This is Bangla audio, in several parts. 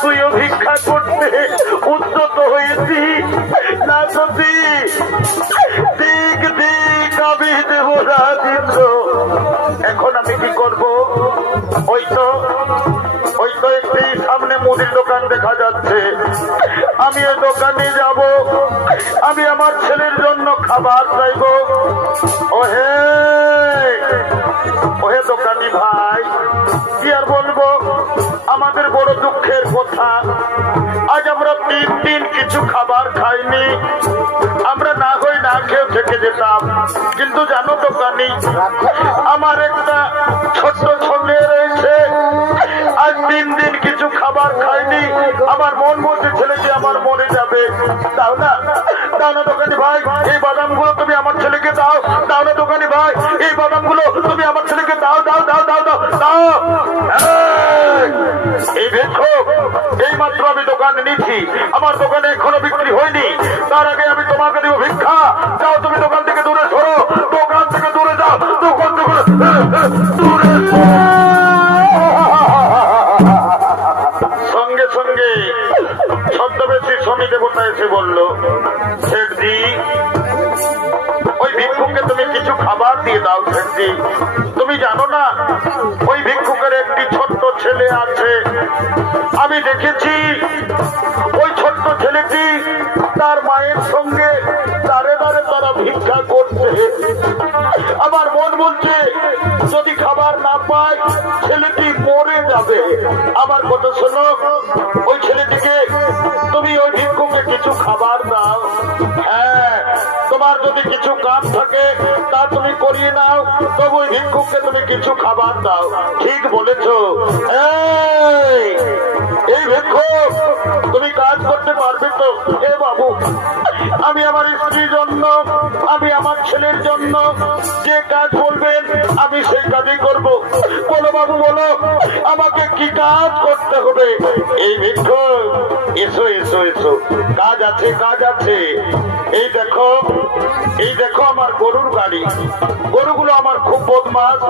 তুইও ভিক্ষা করতে উদ্যত হয়েছি না সত্যি দিক দিক আমি দেবরাজ ইন্দ্র। এখন আমি কি করব? ওই তো একটি সামনে মুদির দোকান দেখা যাচ্ছে, আমি ওই দোকানে যাব, আমি আমার ছেলের জন্য খাবার চাইব। ওহে ওহে দোকানি ভাই, কি আর বলবো, আমাদের বড় দুঃখের কথা, আজ আমরা 3 দিন কিছু খাবার খাইনি। আমরা না হই না খেয়ে থেকে যেতাম, কিন্তু জানো দোকানি, আমার একটা ছোট্ট ছেলে রয়েছে, আজ 3 দিন কিছু খাবার খাইনি। আমার মন বলছে ছেলেটি আমার মরে যাবে। দাও না দোকানি ভাই, এই বাদামগুলো তুমি আমার ছেলেকে দাও। দাও না দোকানি ভাই, এই বাদামগুলো তুমি আমার ছেলেকে দাও দাও দাও দাও দাও দাও। এই দেখো, এই মাত্র আমি দোকানে নিচ্ছি, আমার দোকানে এখনো বিক্রি হয়নি, তার আগে আমি তোমাকে দেবো ভিক্ষা। যাও তুমি দোকান থেকে দূরে সরো, দোকান থেকে দূরে যাও, দোকান থেকে দূরে। সঙ্গে সঙ্গে ছদ্মবেশী শনি দেবতা এসে বলল, শেঠজি ওই ভিক্ষুককে তুমি কিছু খাবার দিয়ে দাও। শেঠজি তুমি জানো না, ওই ভিক্ষুকের একটি ছোট্ট ছেলে আছে, আমি দেখেছি ওই ছোট্ট ছেলেটি তার মায়ের সঙ্গে দাঁড়ে দাঁড়ে তারা ভিক্ষা করছে। আমার মন বলছে যদি খাবার না পায় ছেলেটি মরে যাবে। আমার কথা শোনো, ওই ছেলেটিকে তুমি ওই ভিক্ষুকে কিছু খাবার দাও। হ্যাঁ, তোমার যদি কিছু কাজ থাকে তা তুমি করিয়ে নাও, তবু ওই ভিক্ষুককে তুমি কিছু খাবার দাও। ঠিক বলেছো। এই ভিক্ষুক তুমি কাজ করতে পারবে তো? এ বাবু, আমি আমার স্ত্রীর জন্য, আমি আমার ছেলের জন্য যে কাজ বলবেন আমি সেই কাজই করব। বলো বাবু, বলো আমাকে কি কাজ করতে হবে? এই ভিক্ষুক এসো এসো এসো, কাজ আছে কাজ আছে। এই দেখো আমার গরুর গাড়ি, গরুগুলো আমার খুব বদমাশ,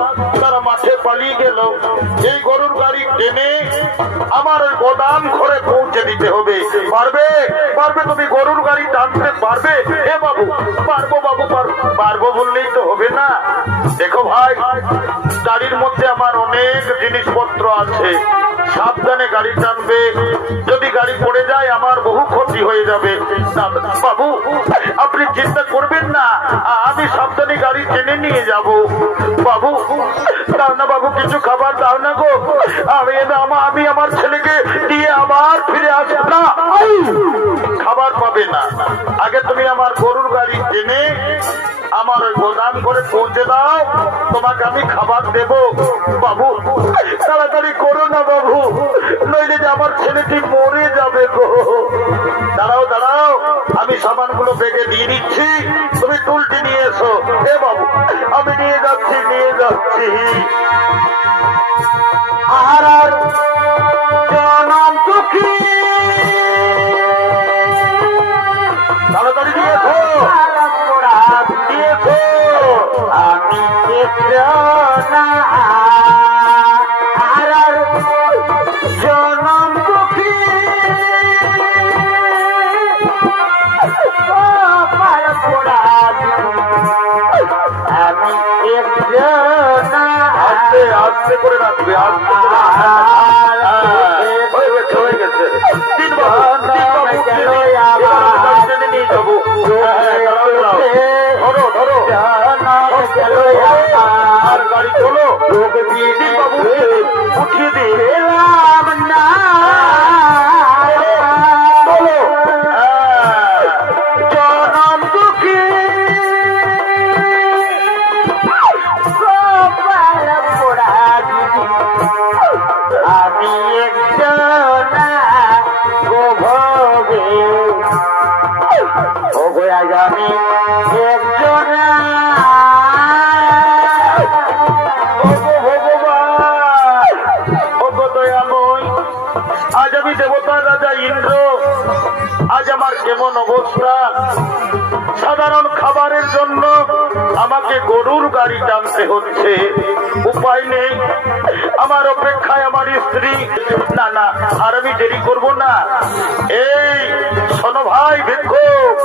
তারা মাঠে পালিয়ে গেল। এই গরুর গাড়ি টেনে আমার ওই গোদাম ঘরে পৌঁছে দিতে হবে। পারবে? পারবে তুমি গরুর গাড়ি টানতে পারবে? এ বাবু, পারবো বাবু, পারবো বললেই তো হবে না। দেখো ভাই, গাড়ির মধ্যে আমার অনেক জিনিসপত্র আছে, সাবধানে গাড়ি টানবে, যদি গাড়ি পড়ে যায় আমার বহু ক্ষতি হয়ে যাবে। বাবু আপনি চিন্তা করবেন না, আমি সাবধানে গাড়ি টেনে নিয়ে যাব। বাবু দাও না বাবু, কিছু খাবার দাও না গো, আমি আমার ছেলেকে দিয়ে আবার ফিরে আসবো না। খাবার পাবে না, আগে তুমি আমার গরুর গাড়ি টেনে আমার ওই গোদাম করে পৌঁছে দাও, তোমাকে আমি খাবার দেব। বাবু তাড়াতাড়ি করো না বাবু, নইলে যে আমার ছেলেটি মরে যাবে গো। দাঁড়াও দাঁড়াও, আমি সামানগুলো বেগে দিয়ে দিচ্ছি, তুমি টুলটি নিয়ে এসো। এ বাবু আমি নিয়ে যাচ্ছি নিয়ে যাচ্ছি। আর জনম দুঃখী তাড়াতাড়ি দিয়েছো দিয়েছো, আমি আর জনম দুঃখী আমি আস্তে করে রাখবে, হয়ে গেছে। নিয়ে যাবো, ধরো ধরো আর গাড়ি চলো, উঠিয়ে দিলাম না। জনম দুঃখী আমি একজন গোভবে, আজ আমি একজন আজ আমি দেবতার রাজা ইন্দ্র, আজ আমার কেমন অবস্থা। সাধারণ খাবারের জন্য আমাকে গরুর গাড়ি টানতে হচ্ছে, উপায় নেই। আমার অপেক্ষায় আমার স্ত্রী। না না, আর আমি দেরি করব না। এই শোনো ভাই ভিক্ষুক,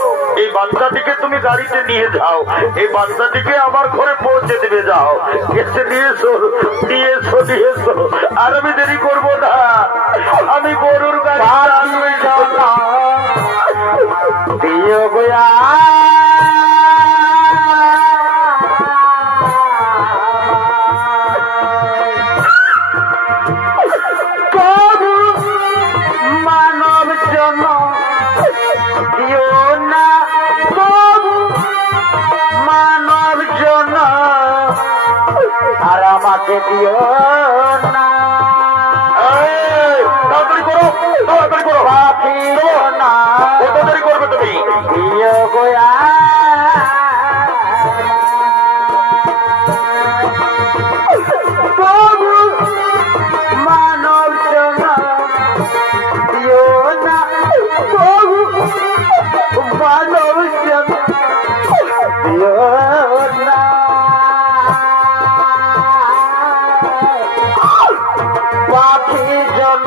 এই বাচ্চাটিকে তুমি গাড়িতে নিয়ে যাও, এই বাচ্চাটিকে আমার ঘরে পৌঁছে দেবে। যাও, এসে নিয়ে এসো, নিয়ে এসো, নিয়ে এসো। আর আমি দেরি করবো না, আমি গরুর গাড়ি মানব জন দিও না, মানব জন আর আমাকে দিও না। তাড়াতাড়ি করো, তাড়াতাড়ি করো, পাখিও না তাড়াতাড়ি করবে তুমি। দিও গোয়া প্রভু মানব জন দিও না, প্রভু মানব জন দিও না। পাখি জন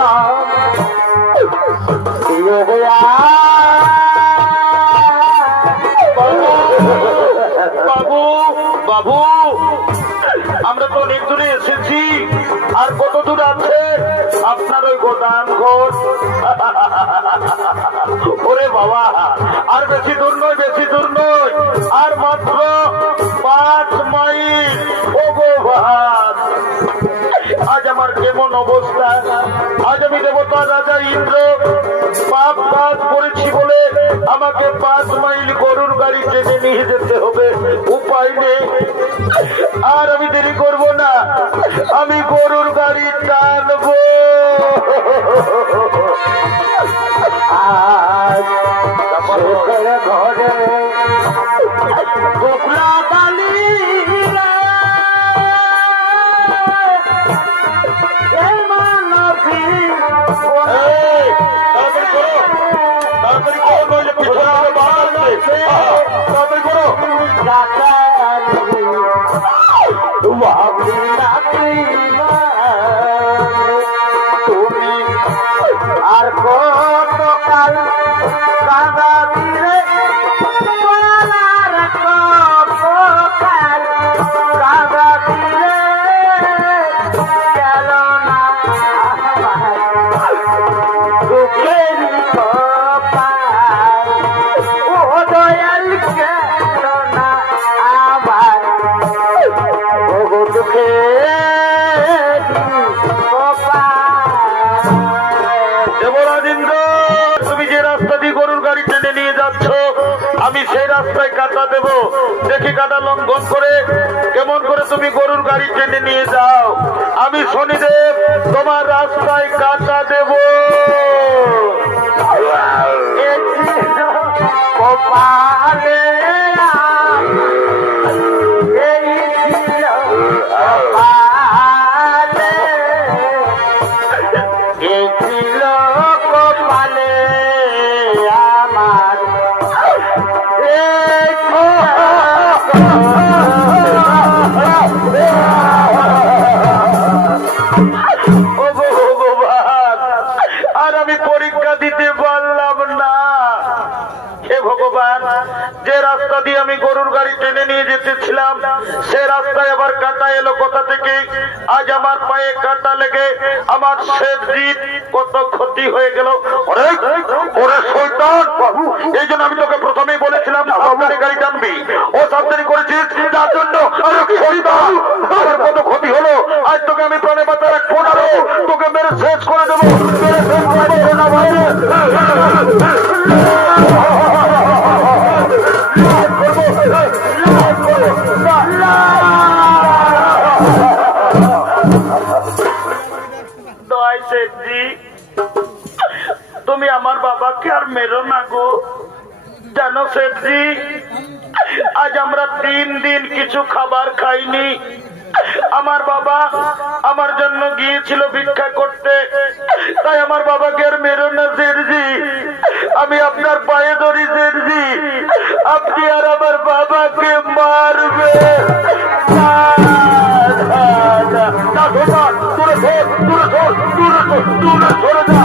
দিও গোয়া বাবু, বাবু, আমরা তো অনেক দূরে এসেছি, আর কত দূর আছে আপনার ওই গোদাম ঘর? ওরে বাবা, আর বেশি দূর নয়, বেশি দূর নয়, আর মাত্র 5 মাইল। ও গো ভাত, আজ আমার কেমন অবস্থা! আজ আমি দেবতা রাজা ইন্দ্র পাপ কাজ করেছি বলে আমাকে 5 মাইল গরুর গাড়ি টেনে নিয়ে যেতে হবে, উপায় নেই। আর আমি দেরি করব না, আমি গরুর গাড়ি টানবো। আজ ঘরে ঘরে গোপলা বালি মানবী এই, তাড়াতাড়ি করো, তাড়াতাড়ি করো, নইলে পিছনে আরো বাধা আসবে। তাড়াতাড়ি করো। তুমি আর কত কাল কাঁদা দিলে, কত কাল কাঁদা দিলে গেল না দুঃখেরই কপাল। ও দয়াল গেল না আমার ওগো দুঃখেরই কপাল। দেবরাজ ইন্দ্র, তুমি যে রাস্তা দিয়ে গরুর গাড়ি টেনে নিয়ে যাচ্ছ, আমি সেই রাস্তায় কাটা দেব। দেখি কাটা লঙ্ঘন করে কেমন করে তুমি গরুর গাড়ি টেনে নিয়ে যাও। আমি শনিদেব তোমার রাস্তায় কাটা দেব। কপালে এই ছিল কপালে, এই ছিল কপালে আমার, এই ও ভগবান, আর আমি পরীক্ষা দিতে পারলাম না। হে ভগবান, যে রাস্তা দিয়ে আমি গরুর গাড়ি টেনে নিয়ে যেতেছিলাম সে রাস্তায় আবার কাটা এলো কোথা থেকে? আজ আমার পায়ে কাটা লেগে আমার শেষজিৎ কত ক্ষতি হয়ে গেল। ওরে ওরে শয়তান, এই জন্য আমি তোকে প্রথমেই বলেছিলাম সাবধানে গাড়ি টানবি। ও সাবধানে করেছিস, যার জন্য শয়তান আমার কত ক্ষতি হলো। আজ তোকে আমি প্রাণে বাঁচা রাখবো না রে, তোকে মেরে শেষ করে দেবো, মেরে শেষ করে দেবো না ভাই। দয় শেঠজি, তুমি আমার বাবাকে আর মেরো না গো। জানো শেঠজি, আজ আমরা 3 দিন কিছু খাবার খাইনি। আমার বাবা আমার জন্য গিয়েছিল ভিক্ষা করতে, তাই আমার বাবাকে আর মেরো না শেঠজি। আমি আপনার পায়ে ধরি শেঠজি, আপনি আর আমার বাবাকে মারবে না। দূরে সরে যা।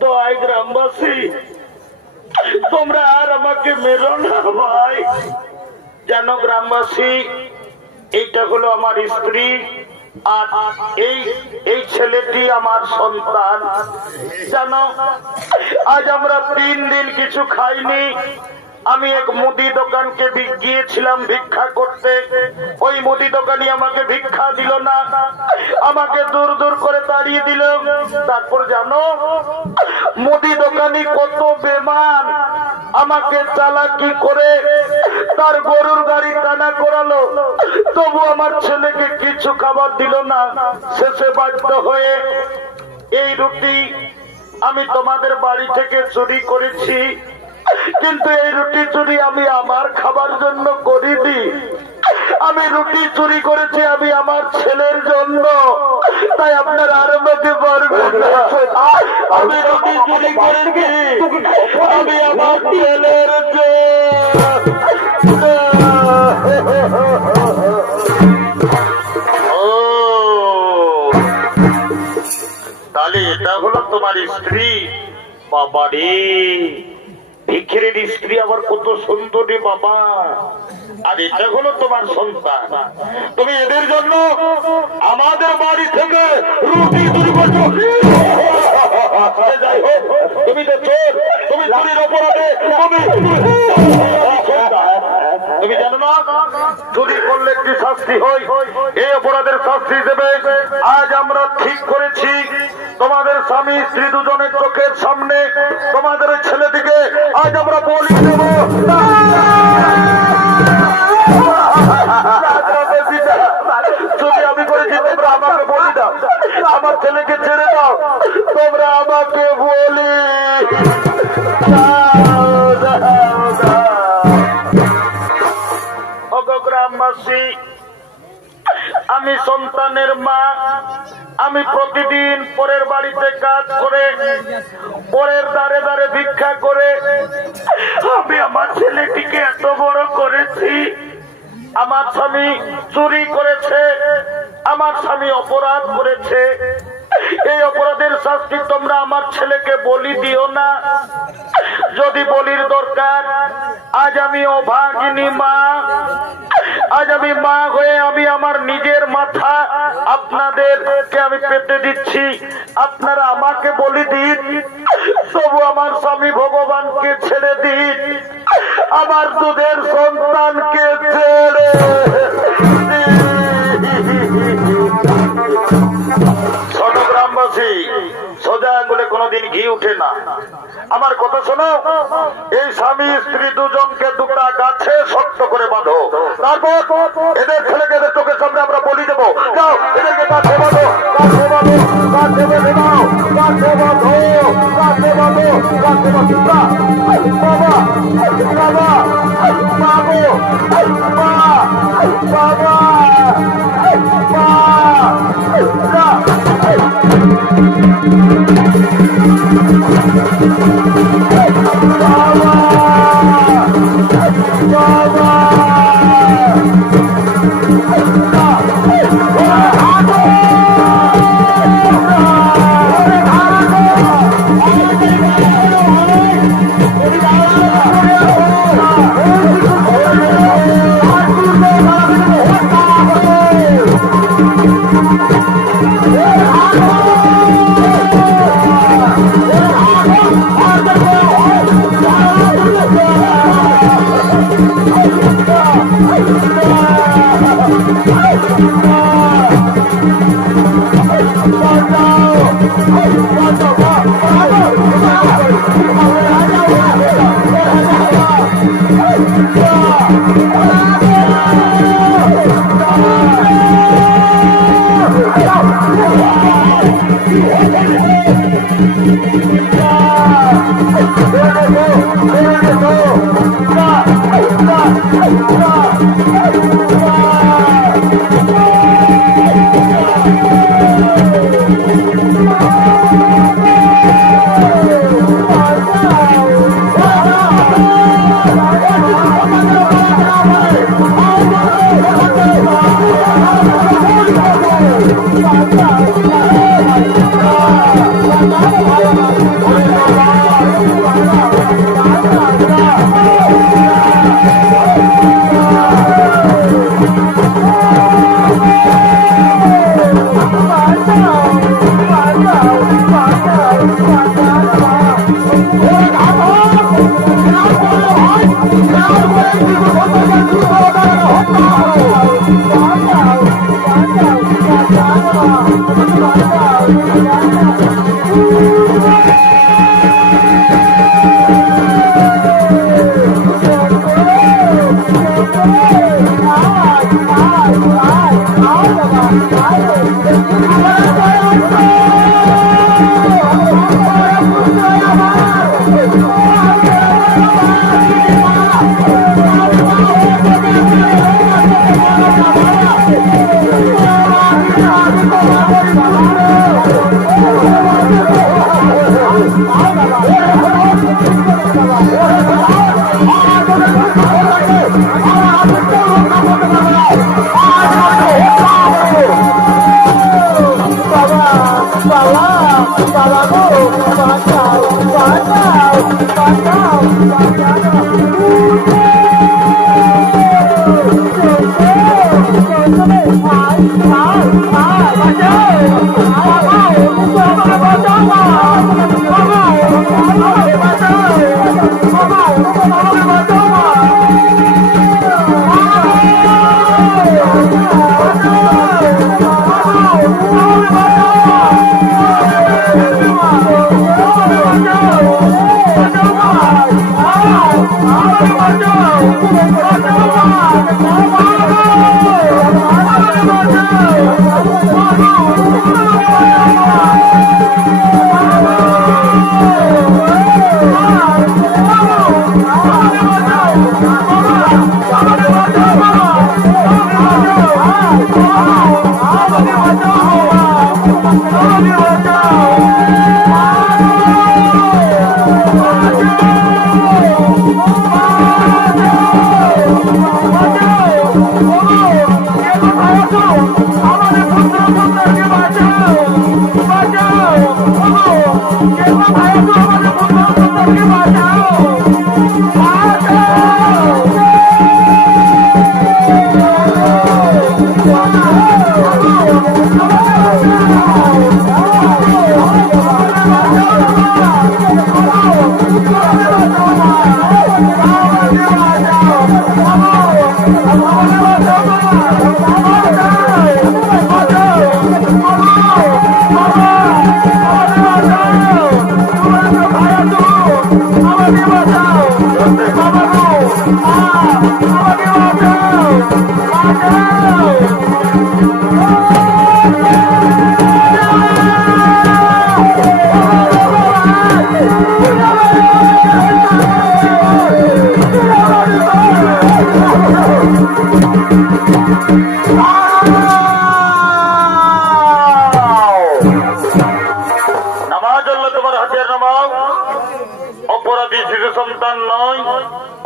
দোয়াই গ্রামবাসী, তোমরা আর আমাকে মেরো না ভাই। জানো গ্রামবাসী, এইটা হলো আমার স্ত্রী, আর এই ছেলেটি আমার সন্তান। জানো, আজ আমরা 3 দিন কিছু খাইনি। আমি এক মুদি দোকানকে গিয়েছিলাম ভিক্ষা করতে। ওই মুদি দোকানি আমাকে ভিক্ষা দিল না, আমাকে দূর দূর করে তাড়িয়ে দিল। তারপর জানো, মুদি দোকানি কত বেমান, আমাকে চালাকি করে তার গরুর গাড়ি টানা করালো, তবু আমার ছেলেকে কিছু খাবার দিল না। শেষে বাধ্য হয়ে এই রুটি আমি তোমাদের বাড়ি থেকে চুরি করেছি, কিন্তু এই রুটি চুরি আমি আমার খাবার জন্য করিনি। আমি রুটি চুরি করেছি আমি আমার ছেলের জন্য, তাই আপনারা আর আমাকে পারবেন না। আমি রুটি চুরি করেছি আমি আমার ছেলের জন্য। তাহলে এটা হলো তোমার স্ত্রী? বাবা রে, ভিক্ষের স্ত্রী আবার কত সুন্দরী বাবা। আর এটা হলো তোমার সন্তান। তুমি এদের জন্য আমাদের বাড়ি থেকে রুটি চুরি করছো। যাই হোক, তুমি তো চোর, তুমি চুরির অপরাধে তুমি জানো না চুরি করলে একটি শাস্তি হয়। এই অপরাধের শাস্তি হিসেবে আজ আমরা ঠিক করেছি, তোমাদের স্বামী স্ত্রী দুজনের চোখের সামনে তোমাদের ছেলেটিকে আজ আমরা বলি দেব। যদি আমি করেছি তোমরা আমাকে বলি দাও, আমার ছেলেকে ছেড়ে দাও, তোমরা আমাকে বলি গ্রামবাসী। আমি সন্তানের মা, আমি প্রতিদিন পরের বাড়িতে কাজ করে, পরের দ্বারে দ্বারে ভিক্ষা করে আমি আমার ছেলেটিকে এত বড় করেছি। আমার স্বামী চুরি করেছে, আমার স্বামী অপরাধ করেছে। এই অপরাধের শাস্তি তোমরা আমার ছেলেকে বলি দিও না। যদি বলির দরকার, আজ আমি অভাগিনী মা, আজ আমি মা হয়ে আমি আমার নিজের মাথা আপনাদেরকে আমি পেতে দিচ্ছি। আপনারা আমাকে বলি দিন, তবু আমার স্বামী ভগবানকে ছেড়ে দিন, আমার দুধের সন্তানকে ছেড়ে গ্রামবাসী। সোজা আঙ্গুলে কোনোদিন ঘি উঠে না। আমার কথা শোনো, এই স্বামী স্ত্রী দুজনকে দুটা গাছে শক্ত করে বাঁধো, তারপর এদের ছেলেকে এদের চোখের সামনে আমরা বলি দেবো। যাও, এদেরকে গাছে বাঁধো, গাছে বাঁধো, গাছে বেঁধে দাও, গাছে বাঁধো, গাছে বাঁধো, গাছে বাঁধো। বাবা, বাবা, বাবু, মা, বাবা, মা,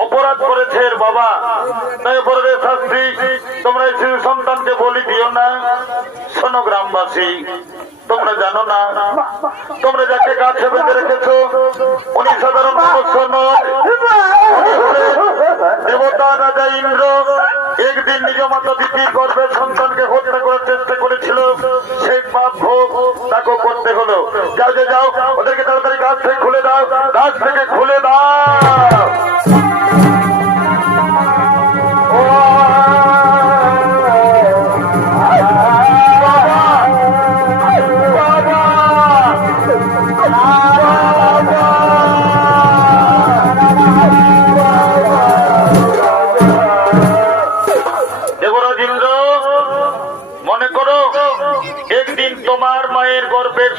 অপরাধ করেছে এর বাবা, তাই অপরাধের শাস্তি তোমরা এই শিশু সন্তানকে বলি দিও না। শোনো গ্রামবাসী, তোমরা জানো না, তোমরা যাকে কাছে বেঁধে রেখেছো উনি সাধারণ মনুষ্য নয়, দেবতা রাজা ইন্দ্র একদিন নিজ মতো দিদির গর্ভের সন্তানকে হত্যা করার চেষ্টা করেছিল, সেই পাপ ভোগ তাকে করতে হলো। যাও যে যাও, ওদেরকে তাড়াতাড়ি গাছ থেকে খুলে দাও, গাছ থেকে খুলে দাও।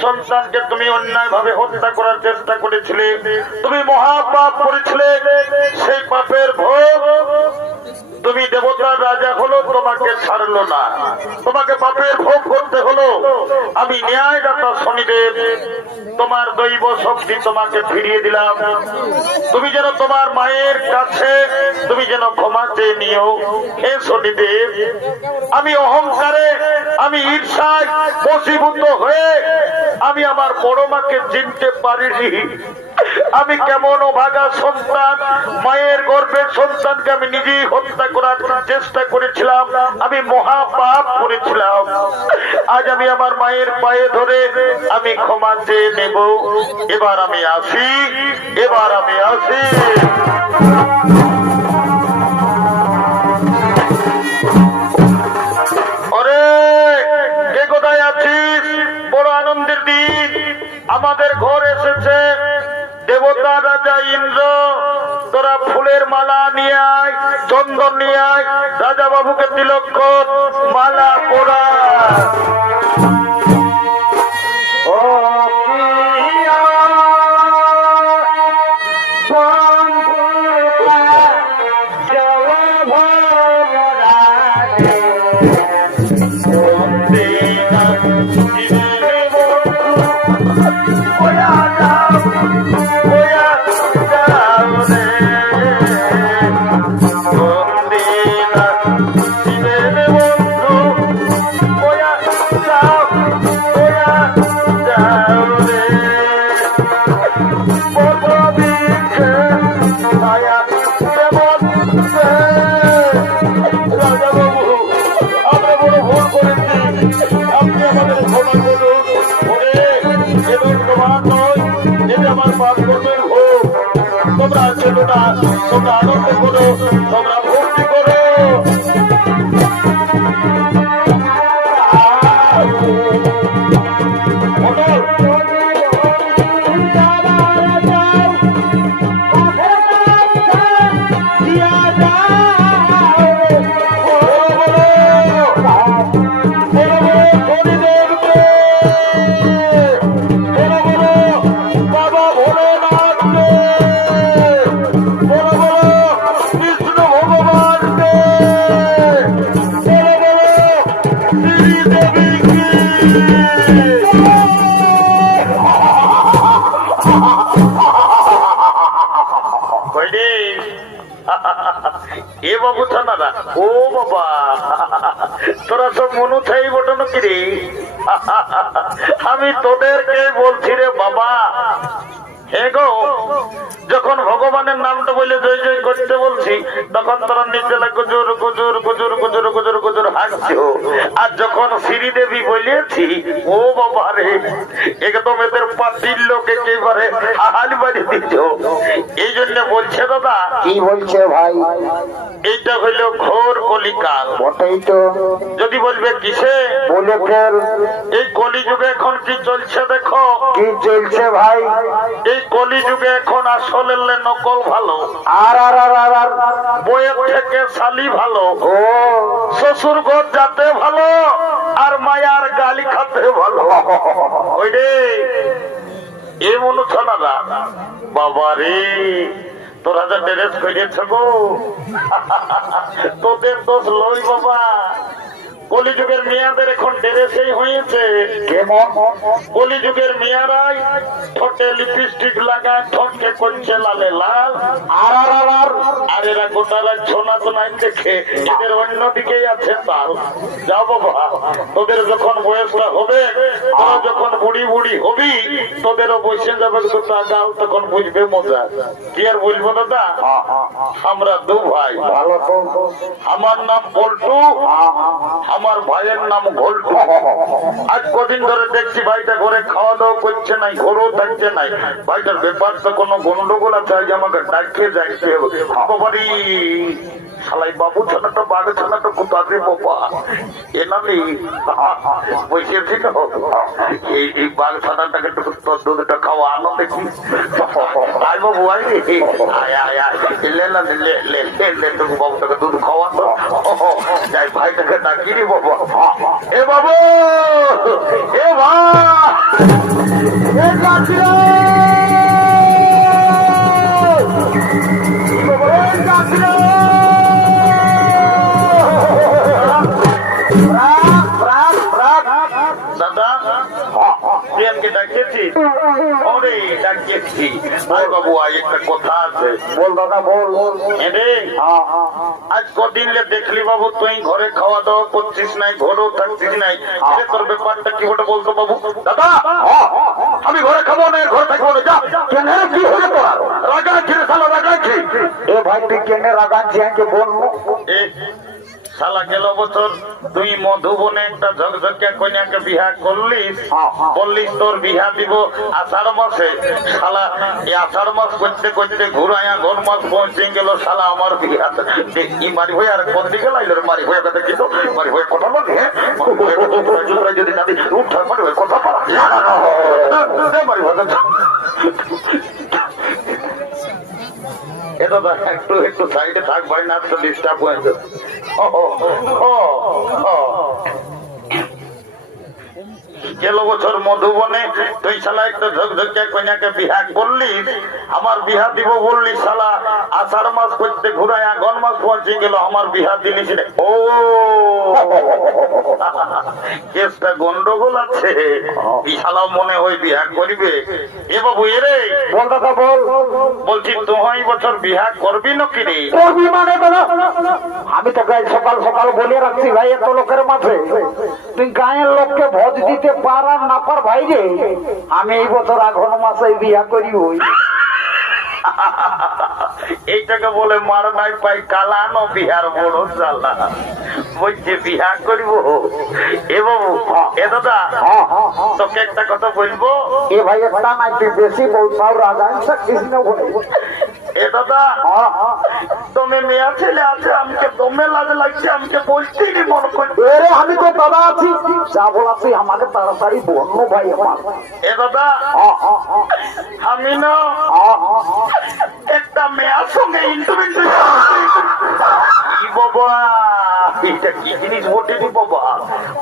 সন্তানকে তুমি অন্যায় ভাবে হত্যা করার চেষ্টা করেছিলে, তুমি মহাপাপ করেছিলে, সেই পাপের ভোগ তুমি দেবতার রাজা হলো, তোমাকে ছাড়লো না, তোমাকে পাপের ভোগ করতে হলো। আমি ন্যায়দাতা শনিদেব তোমার দৈব শক্তি তোমাকে ফিরিয়ে দিলাম, তুমি যেন তোমার মায়ের কাছে তুমি যেন ক্ষমা চেয়ে নিও। হে শনিদেব, আমি অহংকারে আমি ঈর্ষায় বশীভূত হয়ে আমি আমার বড় মাকে চিনতে পারিনি। আমি কেমন অভাগা সন্তান, মায়ের গর্ভের সন্তানকে আমি নিজেই হত্যা করার চেষ্টা করেছিলাম। আমি মহা পাপ করেছিলাম। আজ আমি আমার মায়ের পায়ে ধরে আমি ক্ষমা চেয়ে নেব। এবার আমি আসি, এবার আমি আসি। ওরে কে কোথায় আছিস? বড় আনন্দের দিন, আমাদের ঘর এসেছে দেবতা রাজা ইন্দ্র। তোরা ফুলের মালা নিয়ে আয়, চন্দন নিয়ে আয়, রাজা বাবুকে তিলক কর, মালা পরা। ও প্রিয়া বন্ধুরা জলভরাতে ওয়া যাও ওয়া যাও রে বন্দিনা জীবনে বন্ধু, ওয়া যাও রে। পদবীকে মায়া কেমন সে। রাজা বাবু, আমরা বড় ভুল করেছি, আপনি আমাদের ক্ষমা করুন। ওরে এদের তোমার নয়, এটা আমার পাপ কর্মের ভোগ। তোমরা চলো না, তোমরা আনন্দ করো, তোমরা ভক্তি করো। বাবা ভোলেনাথকে, বলো বলো কৃষ্ণ ভগবানকে, বলো বলো শ্রীদেবীকে। এ বাবু থানারা, ও বাবা তোরা সব মনু চাই বটন কিরে। আমি তোদেরকে বলছি রে বাবা, হে গো, যখন ভগবানের নামটা বলে জয় জয় করতে বলছি, তখন তোরা নিজেরা গুজুর গুজুর গুজুর গুজুর গুজুর গুজুর হাসছো। আর যখন শ্রীদেবী বলেছি, ও বাবা রে, একদম এদের পাতির লোক একেবারে হাল বাড়ি দিচ্ছ। এই জন্য বলছে দাদা, কি বলছে ভাই? এইটা হইল ঘোর কলিকাল। ওটাই তো যদি বলবে কিসে, বলে ফেল। এই কলিযুগে এখন কি চলছে দেখো। কি চলছে ভাই? এই কলিযুগে এখন আসলের নকল ভালো, আর আর আর আর আর বইয়ের থেকে শালি ভালো, ও শ্বশুর ঘর যাতে ভালো, আর মায়ার গালি খাতে ভালো। ওই রে এ মনু ছনারা, বাবা রে তোরা যা ড্রেস করিয়েছ গো, তোদের দোষ লই বাবা। কলিযুগের মেয়াদের এখন ড্রেসেই হয়েছে কেমন? কলিযুগের মেয়ারাই ঠোঁটে লিপস্টিক লাগায়, ঠোঁটকে করছে লালে লাল। আর আর আর আর আর এরা গোটা রাত ছোনা তো নাই দেখে এদের অন্যদিকেই আছে তাল। যাও বাবা, তোদের যখন বয়সটা হবে, তোরা যখন বুড়ি বুড়ি হবি, তোদেরও বসে যাবে দুটা গাল, তখন বুঝবে মজা। কি আর বলবো দাদা, আমরা দু ভাই। ভালো তো। আমার নাম পল্টু, আমার ভাইয়ের নাম ঘোলটু। আজ কদিন ধরে দেখছি ভাইটা ঘরে খাওয়া দাওয়া করছে নাই, ঘরেও থাকছে নাই। ভাইটার ব্যাপার তো কোনো গন্ডগোল আছে, আজ আমাকে ডাকিয়ে যাইতে হবে। বাবারি শালাই বাবু ছানাটা বাঘ ছানাটা কোথায় বাবা এ নালি বসেছি না, এই বাঘ ছানাটাকে তোর দুধটা খাওয়া আনো দেখি। আয় বাবু আয়, আয় আয় আয়, লে না লে লে লে তোর বাবুটাকে দুধ খাওয়া তো। যাই ভাইটাকে ডাকি রে বাবা। এ বাবু, এ ভাই, দাদা প্রিয়ানকে ডাকিয়েছি? ওরে ডাকিয়েছি। আয় বাবু আয়, একটা কথা আছে। বল দাদা বল। রে আজ কদিন দেখলি বাবু তুই ঘরে খাওয়া দাওয়া করছিস নাই, ঘরেও থাকছিস নাই, তোর ব্যাপারটা কি ওটা বলতো বাবু? দাদা আমি ঘরে খাবো না, ঘরে থাকবো না। যা কেন কি হয়ে তোর রাগাচ্ছি রে শালা, রাগাচ্ছি। এ ভাই তুই কেনে রাগাচ্ছি আগে বল। এ শালা গেল বছর তুই মধুবনে একটা ঝকঝকিয়া কন্যাকে বিবাহ করলিস, বললিস তোর বিবাহ দিব আষাঢ় মাসে। শালা এই আষাঢ় মাস করতে করতে ঘুরাইয়া ঘর মাস পৌঁছে গেল। শালা আমার বিবাহ ই মারি হয়ে আর কোন দিকে লাইল রে? মারি হয়ে কথা কিন্তু মারি হয়ে কথা বলে যদি না দিই উঠার মারি হয়ে কথা পারা মারি হয়ে এটা একটু একটু সাইডে থাক ভাই, না তো ডিস্টার্ব হয়ে যাবে। গেল বছর মধুবনে তুই শালা একটা ঝকঝকিয়া কন্যাকে বিবাহ করলিস, আমার বিবাহ দিব বললি। শালা আষাঢ় মাস করতে ঘুরাই আগন মাস পৌঁছে গেল, আমার বিবাহ দিলিস রে। ও কেসটা গন্ডগোল আছে, শালা মনে হয় বিবাহ করিবে। এ বাবু এরে বল দাদা বল। বলছি তুই বছর বিবাহ করবি নাকি রে? করবি মানে দাদা আমি তো গায়ে সকাল সকাল বলে রাখছি ভাই, এত লোকের মাঝে তুই গায়ের লোককে ভোজ দিতে পার আর না পার ভাই রে, আমি এই বছর আঘন মাসে বিয়া করি। ওই এইটাকে বলে মার নাই পাই কালানো বিহার বড় জ্বালা। বলছে বিহা করিব। এ বাবু এ দাদা তোকে একটা কথা বলবো। এ ভাই একটা নাই তুই বেশি বলছাও, রাগাইছ কৃষ্ণ বলে। এ দাদা তুমি মেয়া ছেলে আছে, আমাকে দমে লাজ লাগছে, আমাকে বলতেই মনে করছে। এরে আমি তো দাদা আছি, যা বলাছি আমাকে তাড়াতাড়ি বন্য ভাই আমার। এ দাদা আমি না একটা মেয়ার সঙ্গে ইন্টারভিউ। বাবা এটা কি জিনিস বটেনি বাবা,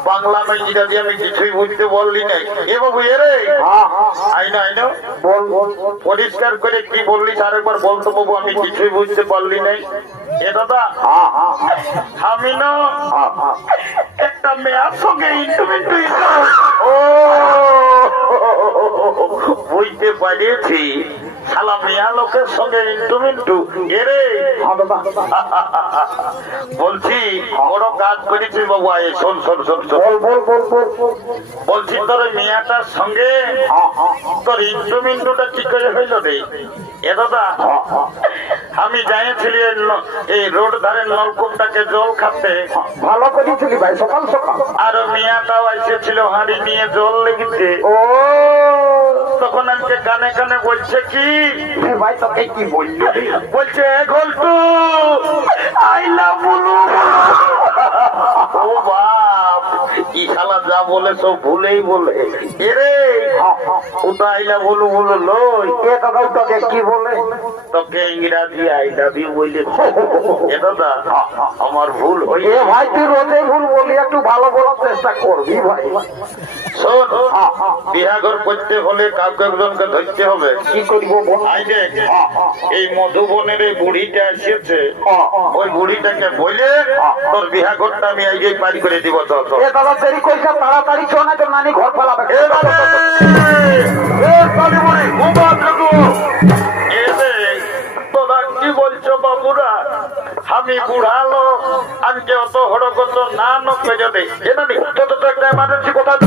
বাংলা না ইংরাজি আমি কিছুই বুঝতে বললি নাই। এ বাবু এরে আইনা আইনা বল বল পরিষ্কার করে কি বললি আরেকবার বলতো বাবু, আমি কিছুই বুঝতে পারলি নাই। এ দাদা আমি না একটা মেয়ার সঙ্গে ইন্টারভিউ। ও বুঝতে পারিয়েছি, শালা মেয়া লোকের সঙ্গে ইন্টু এরে বলছি বড় কাজ করেছি বাবু। আয় শোন শোন শোন শোন বল বল বল বল। বলছি তোর মেয়াটার সঙ্গে তোর ইন্টুটা কি করে হইল রে? এ দাদা আমি যাইছিলি এই রোড ধারে নলকূপটাকে জল খাতে, ভালো করেছিলি ভাই সকাল সকাল। আর মেয়াটাও এসেছিল হাঁড়ি নিয়ে জল লেগেছে। ও তখন আমাকে কানে কানে বলছে কি ভাই তোকে কি বললি? বলছে ঘন্টু আই লাভ বলু। ও বাপ ই শালা যা বলে সব ভুলেই বলে। এরে ওটা আইলা বলু বলো লই। এ দাদা তোকে কি বলে? তোকে ইংরাজি আই লাভ ইউ বলে। এ দাদা আমার ভুল এ হয়েছে। ভাই তুই রোজে ভুল বলি, একটু ভালো বলার চেষ্টা করবি ভাই। শোন বিহাঘর করতে হলে কাউকে একজনকে ধরতে হবে। কি করিব বল? আই দেখ এই মধুবনের এই বুড়িটা এসেছে, ওই বুড়িটাকে বলে তোর বিহাঘরটা আমি আজকেই পারি করে দিব। তো এ দাদা দেরি করিস না, তাড়াতাড়ি চো না তো নানি ঘর ফেলাবে। তোরা কি বলছো বাবুরা? আমি বুড়া লোক, আজকে অত হড়গত না নকে যদি একটা এমার্জেন্সি কোথায়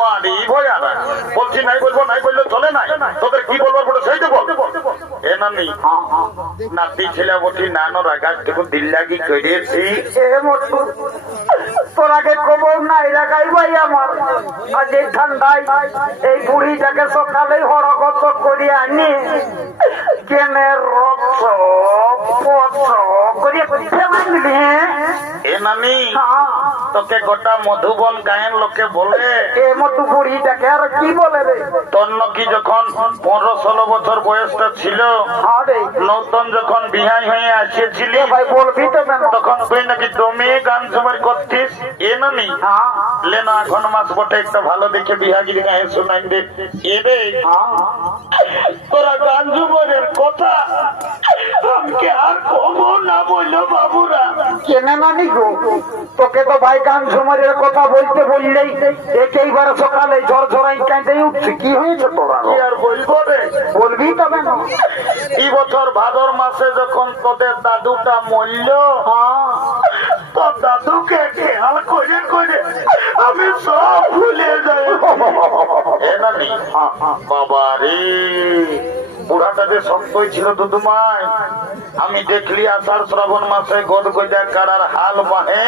মারি ভয়া না বলছি, নাই বলবো নাই বললে চলে নাই। তোদের কি বলবার বলে সেইটা বল। এ নানি নাতি ছেলে বলছি নানো রাগার থেকে দিল্লাগি করিয়েছি। তোর আগে খবর নাই রাখাই ভাই আমার। আজ এই ঠান্ডায় এই বুড়িটাকে সকালে হরগত করিয়ে আনি কেনে রক্ত পচ করিয়ে ফেলাই দিলি। এ নানি তোকে গোটা মধুবন গায়ের লোকে বলে এ মতো বুড়িটাকে আর কি বলে রে? তোর নাকি যখন 15-16 বছর বয়সটা ছিল, হ্যাঁ রে নতুন যখন বিহাই হয়ে আসিয়েছিলি, ভাই বলবি তো কেন? তখন তুই নাকি জমে গান জমার করতিস। এ নানি হ্যাঁ লেনা এখন মাস বটে একটা ভালো দেখে বিহাগিরি গায়ে শোনাই দে। এরে তোরা গান জুমরের কথা আমাকে আর কমো না বললো বাবুরা। কেনে নানি গো, তোকে তো ভাই গান ঝুমারের কথা বলতে বললেই একেইবার সকালে ঝড় ঝড়াই কাঁদে উঠছে। কি হয়েছে তোরা? কি আর বলবো রে, বলবি তো কেন? এই বছর ভাদর মাসে যখন তোদের দাদুটা মরল, তোর দাদুকে খেয়াল করে করে আমি সব ভুলে যাই। এ নানি বাবা রে, বুড়াটা যে শক্তই ছিল দুদুমাই। আমি দেখলি আষাঢ় শ্রাবণ মাসে গদ গজা কারার হাল বাহে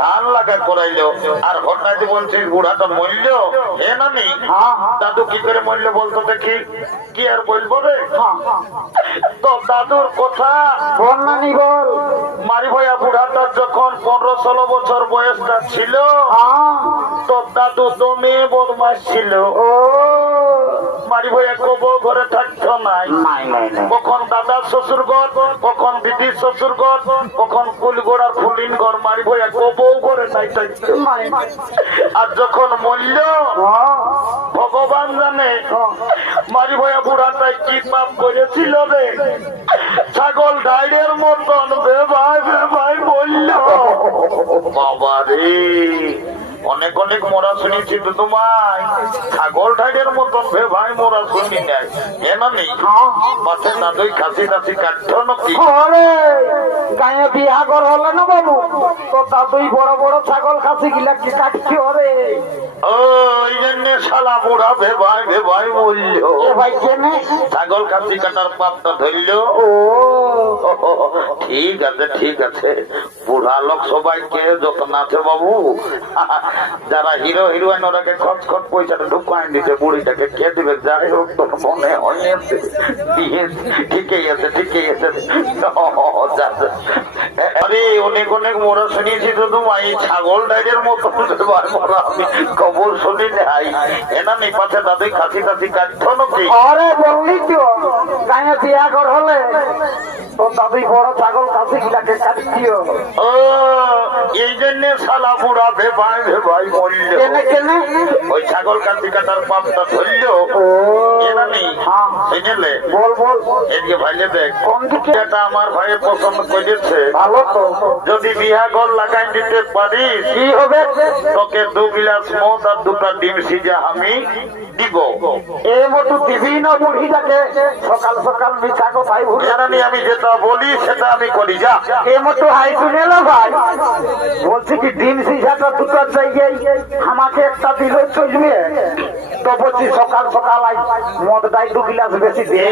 ধান লাগা করাইলো, আর হঠাৎ বলছিস বুড়াটা মরল। হে নানি দাদু কি করে মরল বলতো দেখি? কি আর বলবো রে, তো দাদুর কথা বল নানি বল। মারি ভাইয়া বুড়াটার যখন 15-16 বছর বয়সটা ছিল, তো দাদু তো মেয়ে বদমাস ছিল। ও মারি ভাইয়া কবো ঘরে থাকতো নাই। কখন দাদার শ্বশুর ঘর, কখন দিদির শ্বশুর ঘর, কখন কুলগোড়ার ফুলিন ঘর, মারি ভাইয়া কবো ঘরে নাই থাকতো। আর যখন মরল ভগবান জানে মারি ভাইয়া বুড়াটাই কি পাপ করেছিল রে, ছাগল ডাইরের মতন বেভাই বেভাই বলল। বাবা রে, অনেক অনেক মোরা শুনেছি তো তোমায়, ছাগল ঢাইডের মতন ভাই মোরা শুনি নাই। এ নানি মাসে দাদুই খাসি টাসি কাটতো নাকি? গায়ে বিহাগর হলে না বাবু, তো দাদুই বড় বড় ছাগল খাসি গিলা কি কাটছি ওরে। ওই জন্য শালা বুড়া ভাই বললো। ভাই কেনে ছাগল খাসি কাটার পাপটা ধরলো। ও ঠিক আছে ঠিক আছে, বুড়া লোক সবাইকে যত্ন আছে বাবু। যারা হিরো হিরোইন ওরাকে খট পয়সাটা ঢুকাই দিতে, বুড়িটাকে কে দিবে? যাই হোক তোর মনে হয়েছে ঠিকই আছে ঠিকই আছে। আরে অনেক অনেক মোড়া শুনিয়েছি তো তোমার, ছাগল ডাইরের মতো মোড়া আমি খবর শুনি নাই। এনা নেই পাশে দাদুই খাসি খাসি কাটতো নাকি? আরে বললি তো গায়ে বিহাগর হলে তো দাদুই বড় ছাগল খাসি গিলাকে কাটছিও। ও এই জন্য শালা বুড়া ভাই বলল। কেনে কেনে ওই ছাগল কাটি কাটার পাপটা ধরলো। ও এনা নেই শুনলে বল বল এদিকে ভাইলে দেখ, কোন দিকে? এটা আমার ভাইয়ের পছন্দ করেছে। ভালো তো, যদি বিহা ঘর লাগাই দিতে পারিস কি হবে? তোকে 2 গিলাস মদ আর 2টা ডিম সিজা আমি দিব। এ মতো দিবি না বুড়িটাকে সকাল সকাল মিঠা কথাই ভুলে। জানি আমি যেটা বলি সেটা আমি করি। যা এ মতো হাই শুনে না ভাই, বলছি কি ডিম সিঝাটা দুটো জায়গায় আমাকে একটা দিল চলবে? তো বলছি সকাল সকাল আই মদটাই 2 গিলাস বেশি দিয়ে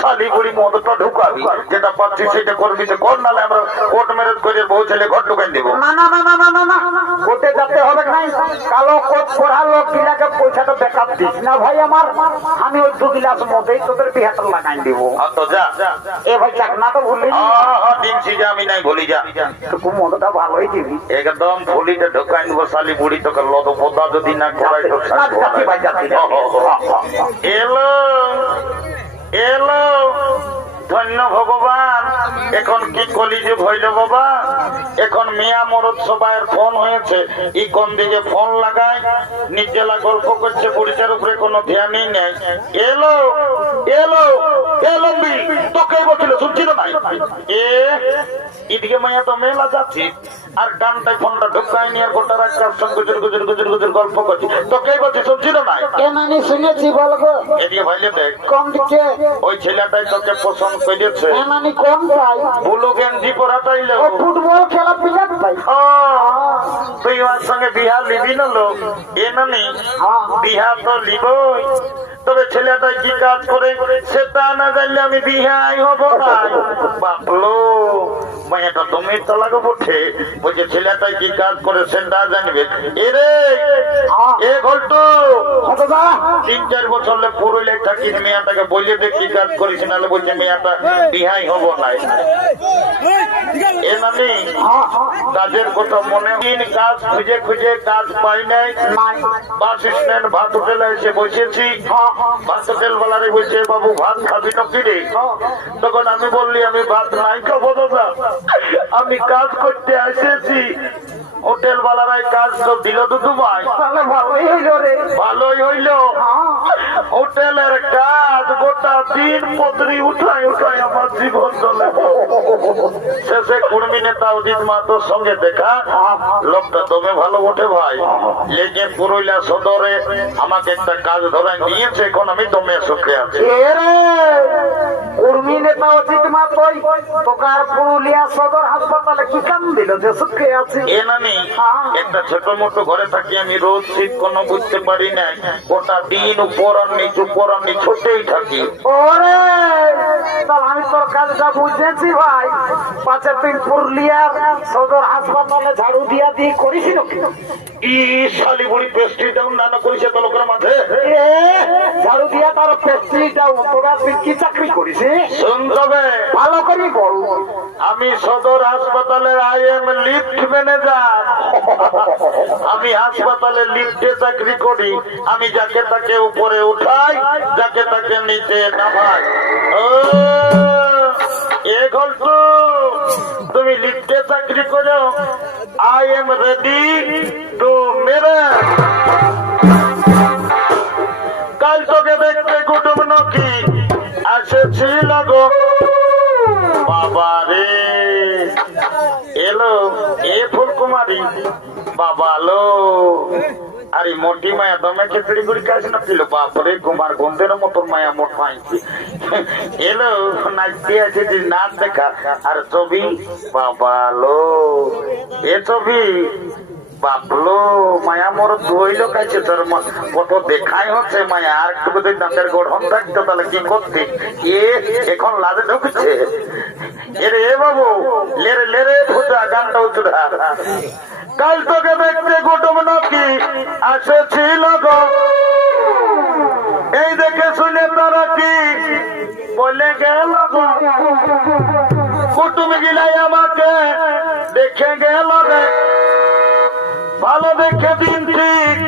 শালি বুড়ি মদটা ঢুকাবি, যেটা পাচ্ছি সেটা করবি তো কর, নাহলে আমরা কোর্ট ম্যারেজ করে বউ ছেলে ঘর ঢুকাই দেবো। না না না না না না না কোর্টে যেতে হবে নাই। কালো কোর্ট পড়া লোক গিলাকে পয়সাটা বেকার দিস না ভাই আমার। আমি ওই 2 গিলাস মদেই তোদের বিহাটা লাগাই দিব। তো যা এ ভাই যাক না তো ভুললি না। ডিম সিজা আমি নাই বলি। যা তোকে মদটা ভালোই দিবি। একদম ফুলিতে ঢুকাই দেবো। শালি বুড়ি তোকে লদ পোতা যদি না করাই তো যাচ্ছি ভাই যাচ্ছি। এলো এলো ধন্য ভগবান। এখন কি কলিযুগ হইল বাবা, এখন মিয়া মরদ সবাইয়ের ফোন হয়েছে। ই কোন দিকে ফোন লাগায়, নিজেলা গল্প করছে, বুড়িটার উপরে কোনো ধ্যানই নেই। এলো এলো এলো তোকে বলছিল শুনছিল নাই? এদিকে মাইয়া তো মেলা যাচ্ছি, আর ডানটায় ফোনটা ঢুকায় নিয়ে গোটা রাত কার সঙ্গে গুজর গুজর গুজর গুজর গল্প করছি। তোকে বলছি শুনছিল নাই? কেন আমি শুনেছি বলবো। এদিকে ভাইলে দেখ, কোন দিকে? ওই ছেলেটাই তোকে পছন্দ করেছে। আমি কোন চাই? বুলু গেঞ্জি পরাটাইলো। ও ফুটবল খেলা পিলাত ভাই। তুই ওর সঙ্গে বিহা লিবি না লোক? এ নানি বিহা তো লিবই, তবে ছেলেটা কি কাজ করে সেটা না জানলে আমি বিহাই হব না। বাপলো মাইয়াটা তুমি তো লাগো বটে, বলছে ছেলেটা কি কাজ করে সেটা জানবে। এরে এ ঘটু 3-4 বছর পুরুলে থাকি মেয়াটাকে বলে দে কি কাজ করিস, নাহলে বলছে মেয়াটা বিহাই হব না। এ নানি কাজের কথা মনে দিন কাজ খুঁজে খুঁজে কাজ পাই নাই, বাস স্ট্যান্ড ভাত হোটেলে এসে বসেছি। ভাত হোটেল বেলারে বলছে বাবু ভাত খাবি নাকি রে? তখন আমি বললি আমি ভাত নাই খাবো দাদা, আমি কাজ করতে এসেছি। হোটেল বালারাই কাজ তো দিল দুদু ভাই, তাহলে ভালোই হইল রে। ভালোই হইল। হোটেলের কাজ গোটা দিন পত্রি উঠাই উঠাই আমার জীবন চলে। শেষে কুর্মী নেতা অজিত মাহাতোর সঙ্গে দেখা, লোকটা দমে ভালো ওঠে ভাই, লেগে পুরুলিয়া সদরে আমাকে একটা কাজ ধরাই দিয়েছে, এখন আমি দমে সুখে আছি। কর্মী নেতা অজিত মাতই তোকার পুরুলিয়া সদর হাসপাতালে কি কাম দিল যে সুখে আছে? এ নানি একটা ছোট মোটো ঘরে থাকি আমি, রোজ শীত কোনো বুঝতে পারি না, গোটা দিন উপর আর নিচে ছোটেই থাকি। ওরে তাহলে আমি তোর কাজটা বুঝেছি ভাই, পাঁচে তুই পুরুলিয়ার সদর হাসপাতালে ঝাড়ু দিয়া দিয়ে করিস নাকি? ই শালি বুড়ি পেস্ট্রি ডাউন নানা করেছে তো লোকের মাঝে। ঝাড়ু দিয়া তার পেস্ট্রিটাও তোরা তুই কি চাকরি করিস? শুন তবে ভালো করি বল। আমি সদর হাসপাতালের IM লিফট ম্যানেজার। আমি হাসপাতালে লিফটে চাকরি করি, আমি যাকে তাকে উপরে উঠাই, যাকে তাকে নিচে নামাই। ও এ গল্প, তুমি লিফটে চাকরি করো, I am ready to marry। কাল তোকে দেখতে কুটুম নাকি আসেছিল গো বাবা রে, এলো এ ফুলকুমারী বাবা লো। আরে মোটি মায়া দমে খিচড়ি গুড়ি কাজ নছিল, বাপরে কুমার গন্ধের মতন মায়া মোট পাইছি। এলো নাচতে আছে যে নাচ দেখা, আর ছবি বাবা লো, এ ছবি বাপলো মায়া মোর ধুইলো কাছে, তোর কত দেখাই হচ্ছে মায়া। আর একটু যদি দাঁতের গঠন থাকতো তাহলে কি করতে? এ এখন লাজে ঢুকছে। এরে এ বাবু লেরে লেরে ভুজা গানটা উচুরা। কাল তোকে দেখতে কুটুম নাকি আসেছিল গো, এই দেখে শুনে তারা কি বলে গেল গো, কুটুম গিলাই আমাকে দেখে গেল রে, ভালো দেখে দিন ঠিক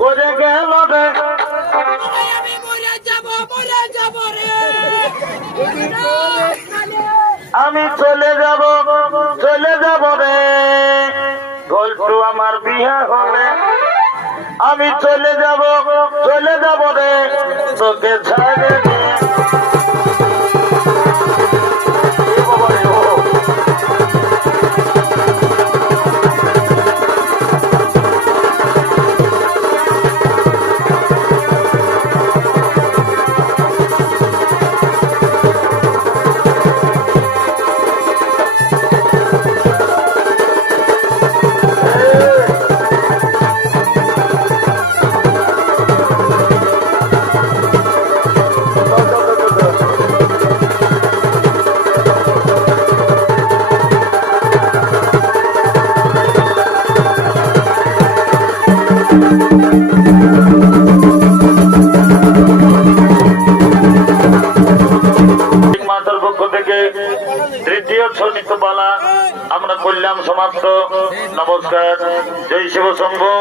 করে গেল রে। আমি চলে যাব রে, গল্প আমার বিয়ে হলে আমি চলে যাব রে, তোকে ছাড়ে তৃতীয় ছনিতবালা আমরা করলাম সমাপ্ত। নমস্কার, জয় শিব শম্ভু,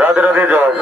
রাধে রাধে, জয়।